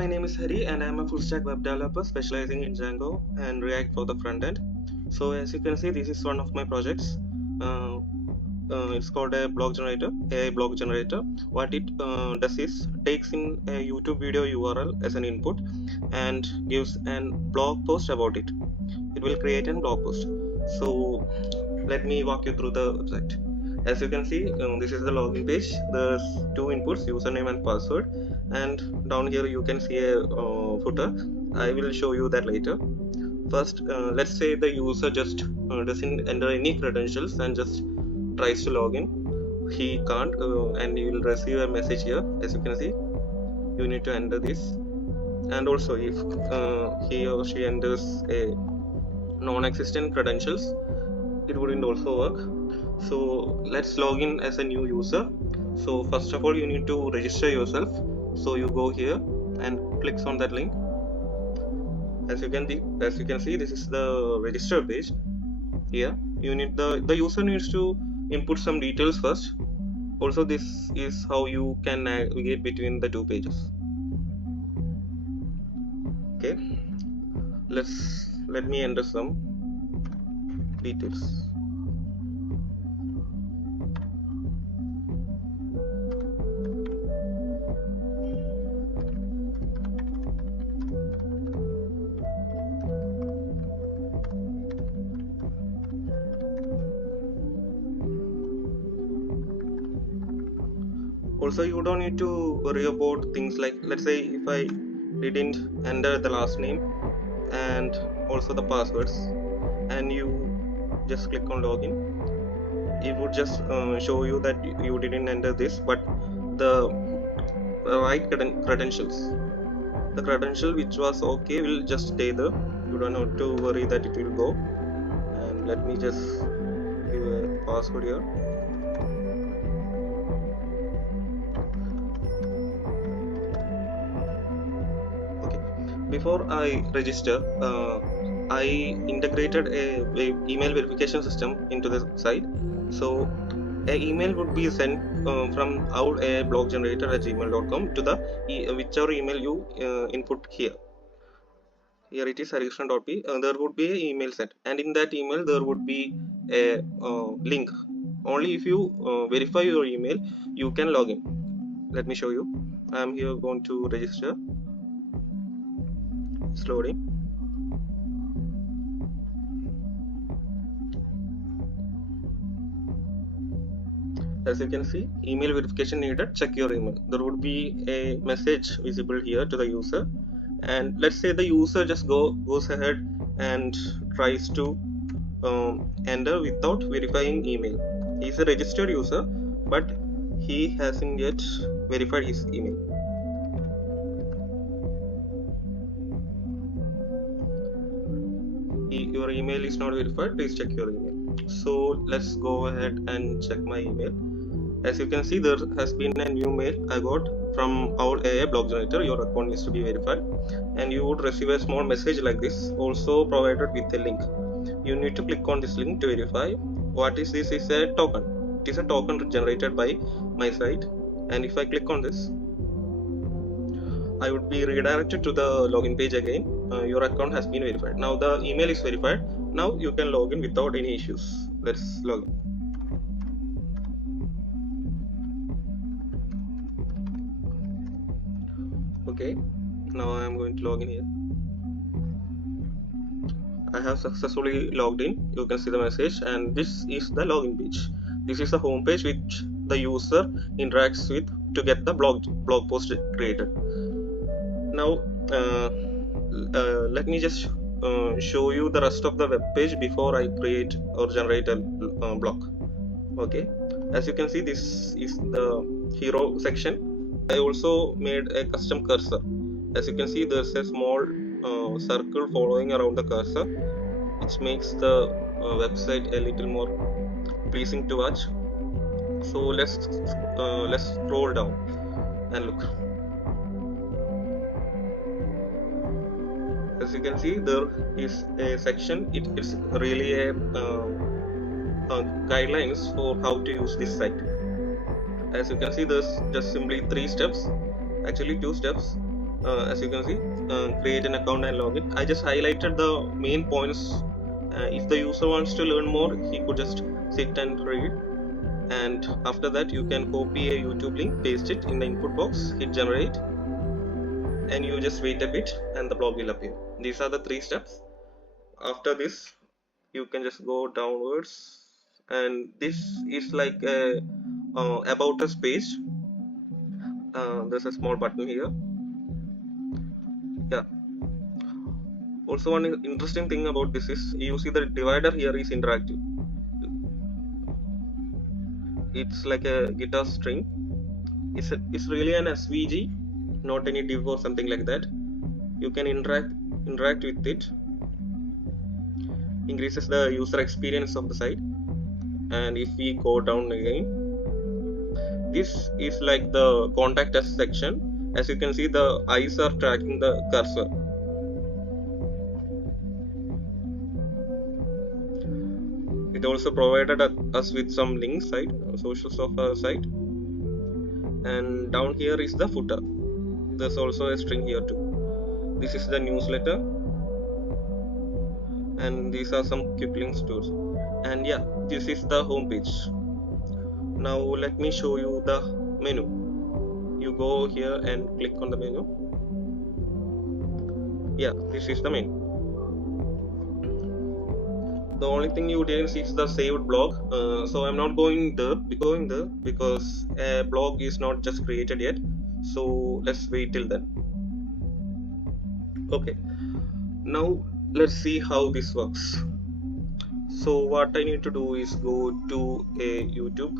my name is Hari and I am a full stack web developer specializing in Django and React for the front end. So as you can see, this is one of my projects. Uh, it's called a block generator, AI block generator. What it does is takes in a YouTube video URL as an input and gives an blog post about it. It will create a blog post. So let me walk you through the website. As you can see, this is the login page. There's two inputs, username and password, and down here you can see a footer. I will show you that later. First, let's say the user just doesn't enter any credentials and just tries to log in. He can't, and he will receive a message here. As you can see, you need to enter this. And also, if he or she enters a non-existent credentials, it wouldn't also work. So let's log in as a new user. So first of all, you need to register yourself. So you go here and clicks on that link. As you can see, this is the register page. Here you need the user needs to input some details first. Also, this is how you can navigate between the two pages. Okay, let me enter some details. Also, you don't need to worry about things like, let's say if I didn't enter the last name and also the passwords, and you just click on login, it would just show you that you didn't enter this, but the right credentials, the credential which was okay will just stay there. You don't have to worry that it will go. And let me just give a password here. Before I register, I integrated a email verification system into the site. So an email would be sent from our blog generator at gmail.com to the whichever email you input here. Here it is harikrishnan.p. There would be an email sent, and in that email there would be a link. Only if you verify your email, you can log in. Let me show you. I am here going to register. It's loading. As you can see, email verification needed, check your email. There would be a message visible here to the user, and let's say the user just goes ahead and tries to enter without verifying email. He's a registered user, but he hasn't yet verified his email. Your email is not verified, please check your email. So let's go ahead and check my email. As you can see, there has been a new mail I got from our AI block generator. Your account needs to be verified, and you would receive a small message like this, also provided with a link. You need to click on this link to verify. What is this? Is a token. It is a token generated by my site, and if I click on this, I would be redirected to the login page again. Your account has been verified. Now the email is verified. Now you can log in without any issues. Let's log in. Okay, now I am going to log in here. I have successfully logged in. You can see the message, and this is the login page. This is the home page which the user interacts with to get the blog post created. Now let me just show you the rest of the web page before I create or generate a block. Okay, as you can see, this is the hero section. I also made a custom cursor. As you can see, there's a small circle following around the cursor, which makes the website a little more pleasing to watch. So let's scroll down and look. As you can see, there is a section. It's really a guidelines for how to use this site. As you can see, there's just simply 3 steps, actually 2 steps. as you can see, create an account and login. I just highlighted the main points. If the user wants to learn more, he could just sit and read. And after that, you can copy a YouTube link, paste it in the input box, hit generate, and you just wait a bit and the blog will appear. These are the 3 steps. After this, you can just go downwards, and this is like a about us page. There's a small button here. Yeah. Also, one interesting thing about this is you see the divider here is interactive. It's like a guitar string. It's really an SVG, not any div or something like that. You can interact with it. Increases the user experience of the site. And if we go down again, this is like the contact us section. As you can see, the eyes are tracking the cursor. It also provided us with some links site, socials of our site. And down here is the footer. There's also a string here too. This is the newsletter, and these are some quick links too. And yeah, this is the home page. Now let me show you the menu. You go here and click on the menu. Yeah, this is the menu. The only thing you didn't see is the saved blog. So I'm not going there because a blog is not just created yet. So let's wait till then. Okay, now let's see how this works. So what I need to do is go to a YouTube.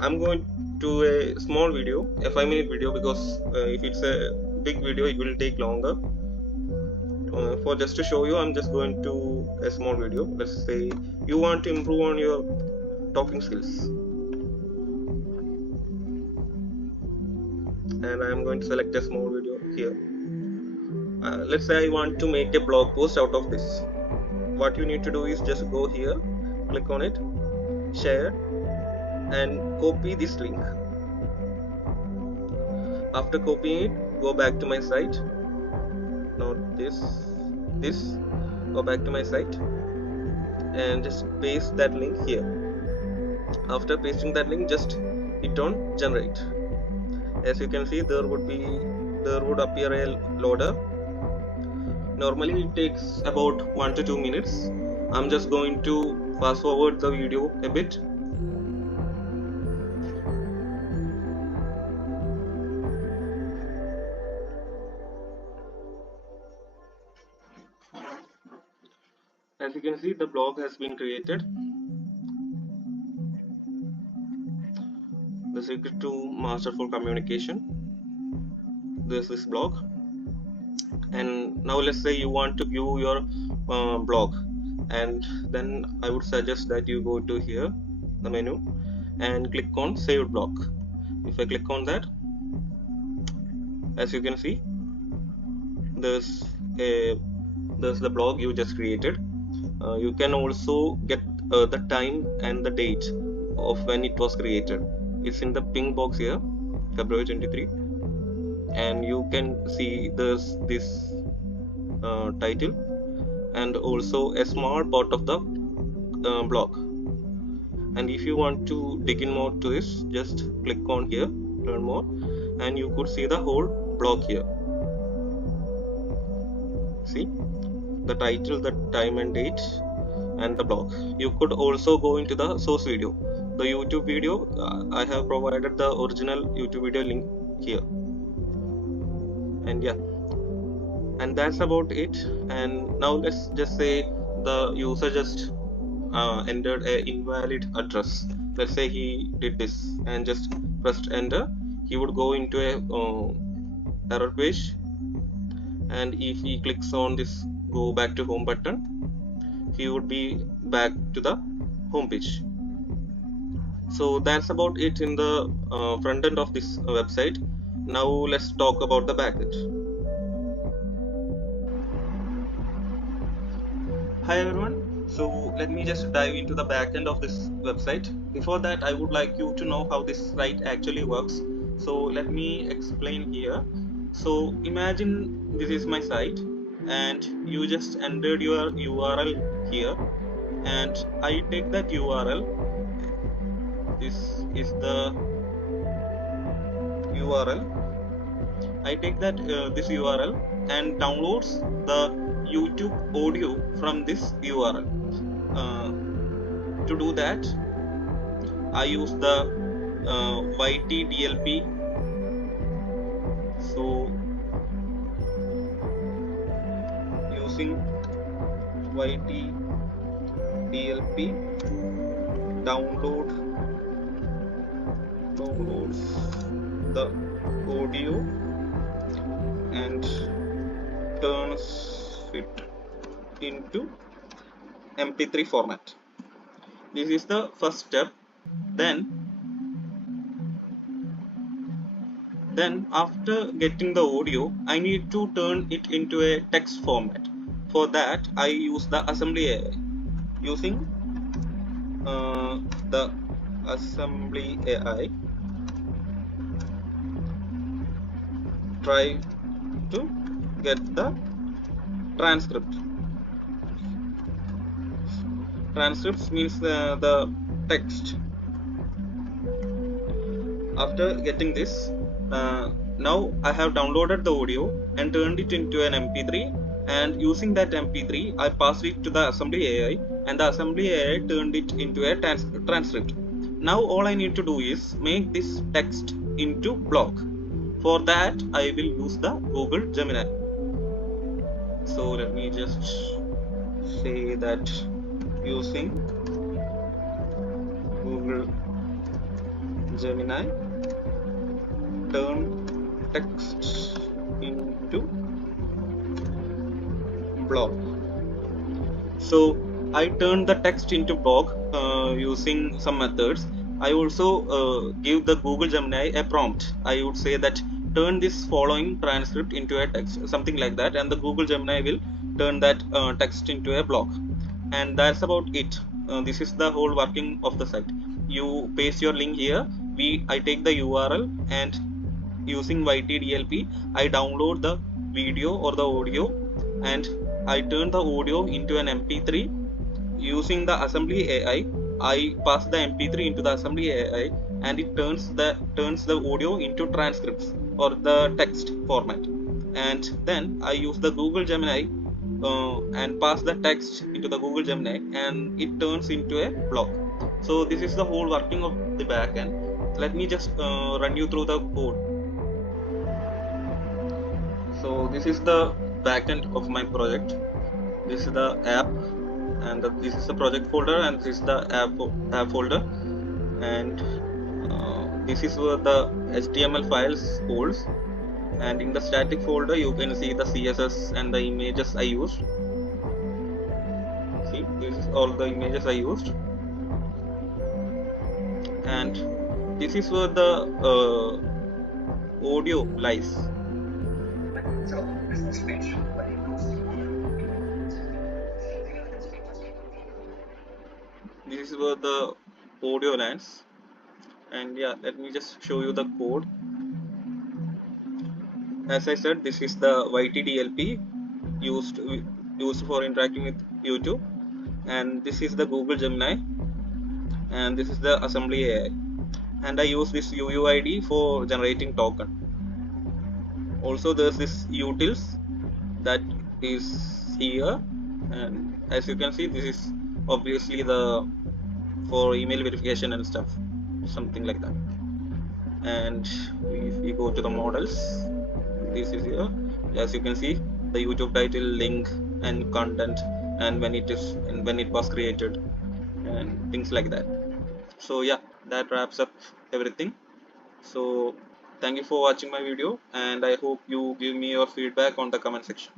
I'm going to a small video, a 5-minute video, because if it's a big video it will take longer. For just to show you, I'm just going to a small video. Let's say you want to improve on your talking skills, and I'm going to select a small video here. Let's say I want to make a blog post out of this. What you need to do is just go here, click on it, share, and copy this link. After copying it, go back to my site. Not this, go back to my site and just paste that link here. After pasting that link, just hit on generate. As you can see, there would appear a loader. Normally it takes about 1 to 2 minutes. I'm just going to fast forward the video a bit. As you can see, the blog has been created. The secret to masterful communication. This is blog. And now let's say you want to view your blog, and then I would suggest that you go to here, the menu, and click on saved blog. If I click on that, as you can see, there's the blog you just created. You can also get the time and the date of when it was created. It's in the pink box here, February 23, and you can see there's this title and also a small part of the blog. And if you want to dig in more to this, just click on here, learn more, and you could see the whole blog here. See the title, the time and date, and the blog. You could also go into the source video, the YouTube video. I have provided the original YouTube video link here. And yeah, and that's about it. And now let's just say the user just entered a invalid address. Let's say he did this and just pressed enter. He would go into a error page, and if he clicks on this go back to home button, he would be back to the home page. So that's about it in the front end of this website. Now let's talk about the back end. Hi everyone. So let me just dive into the back end of this website. Before that, I would like you to know how this site actually works. So let me explain here. So imagine this is my site, and you just entered your URL here, and I take that URL. This is the URL. I take that this URL and downloads the YouTube audio from this URL. To do that, I use the YTDLP. So using YTDLP downloads the audio and turns it into MP3 format. This is the first step. Then after getting the audio, I need to turn it into a text format. For that, I use the assembly AI. Using the assembly AI, try to get the transcript. Transcripts means the text. After getting this, now I have downloaded the audio and turned it into an MP3, and using that MP3 I passed it to the assembly AI, and the assembly AI turned it into a transcript. Now all I need to do is make this text into block. For that I will use the Google Gemini. So let me just say that using Google Gemini, turn text into block. So I turned the text into block using some methods. I also give the Google Gemini a prompt. I would say that turn this following transcript into a text, something like that, and the Google Gemini will turn that text into a block. And that's about it. This is the whole working of the site. You paste your link here. I take the URL, and using YTDLP I download the video or the audio, and I turn the audio into an MP3. Using the assembly AI, I pass the MP3 into the assembly AI, and it turns the audio into transcripts or the text format. And then I use the Google Gemini and pass the text into the Google Gemini, and it turns into a block. So this is the whole working of the backend. Let me just run you through the code. So this is the backend of my project. This is the app, and this is the project folder, and this is the app folder, and this is where the HTML files holds. And in the static folder you can see the CSS and the images I used. See, this is all the images I used, and this is where the audio lies. This is where the audio lands, and yeah, let me just show you the code. As I said, this is the YTDLP used for interacting with YouTube, and this is the Google Gemini, and this is the assembly AI, and I use this UUID for generating token. Also there's this utils that is here, and as you can see, this is obviously the for email verification and stuff, something like that. And if we go to the models, this is here. As you can see, the YouTube title, link, and content, and when it was created, and things like that. So yeah, that wraps up everything. So thank you for watching my video, and I hope you give me your feedback on the comment section.